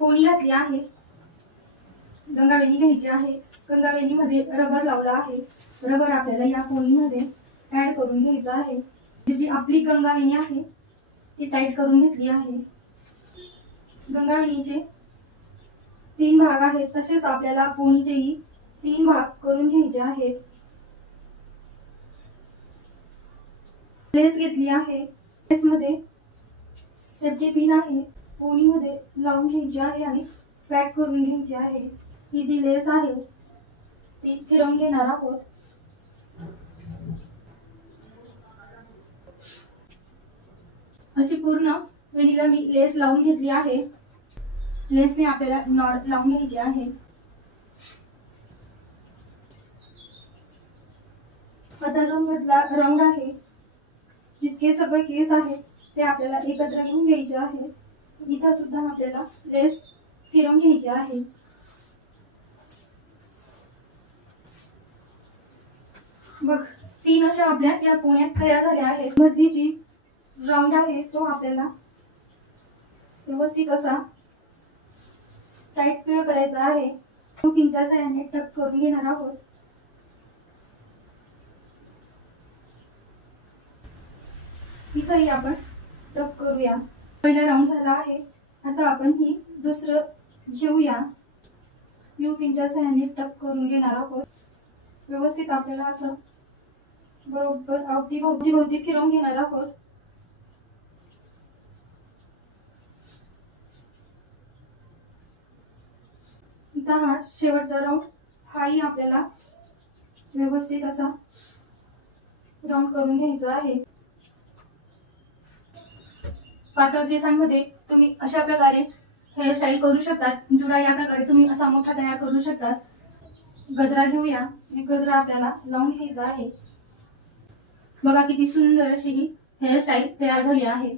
Pony घातली आहे, गंगावेणी घ्यायची आहे। गंगावेणीमध्ये रबर लावला आहे, रबर आपल्याला या पोनीमध्ये ऍड करून घ्यायचा आहे। जी आपली गंगावेणी आहे ती टाईट करून घेतली आहे। गंगावेणीचे 3 भाग आहेत, तसेच आपल्याला पोनीचेही 3 भाग करून घ्यायचे आहेत। लेस घेतली आहे, लेस मध्ये सेफ्टी पिन आहे, पोनी मध्ये लावून घ्यायची आहे आणि पॅक करून घ्यायची आहे। ही जी लेस आहे ती फिरवून घेणार आहोत। अशी पूर्ण वेणीला मी लेस लावून घेतली आहे। लेसने आपल्याला नॉट लावून घ्यायची आहे। आता जो मधला राऊंड आहे, जितके सगळे केस आहेत ते आपल्याला एकत्र घेऊन घ्यायचे आहे। इथं सुद्धा आपल्याला लेस फिरवून घ्यायची आहे। बघ 3 अशा आपल्या या पोण्या तयार झाल्या आहेत। मधली जी राऊंड आहे तो आपल्याला व्यवस्थित असा टाईट फिल करायचा आहे। तो पिनच्या साहाय्याने टक करून घेणार आहोत। इथंही आपण टक करूया। पहिला राऊंड झाला आहे, आता आपण ही दुसरं घेऊया। यू पिनच्या साहाय्याने टक करून घेणार आहोत। व्यवस्थित आपल्याला असं बरोबर अवतीभोवती फिरवून घेणार आहोत। इथं हा शेवटचा राऊंड, हाही आपल्याला व्यवस्थित असा राऊंड करून घ्यायचा आहे। पातळ केसांमध्ये तुम्ही अशा प्रकारे हेअरस्टाईल करू शकता। जुडा या प्रकारे तुम्ही असा मोठा तयार करू शकता। गजरा घेऊया आणि गजरा आपल्याला लावून घ्यायचा आहे। बघा किती सुंदर अशी ही हेअरस्टाईल तयार झाली आहे।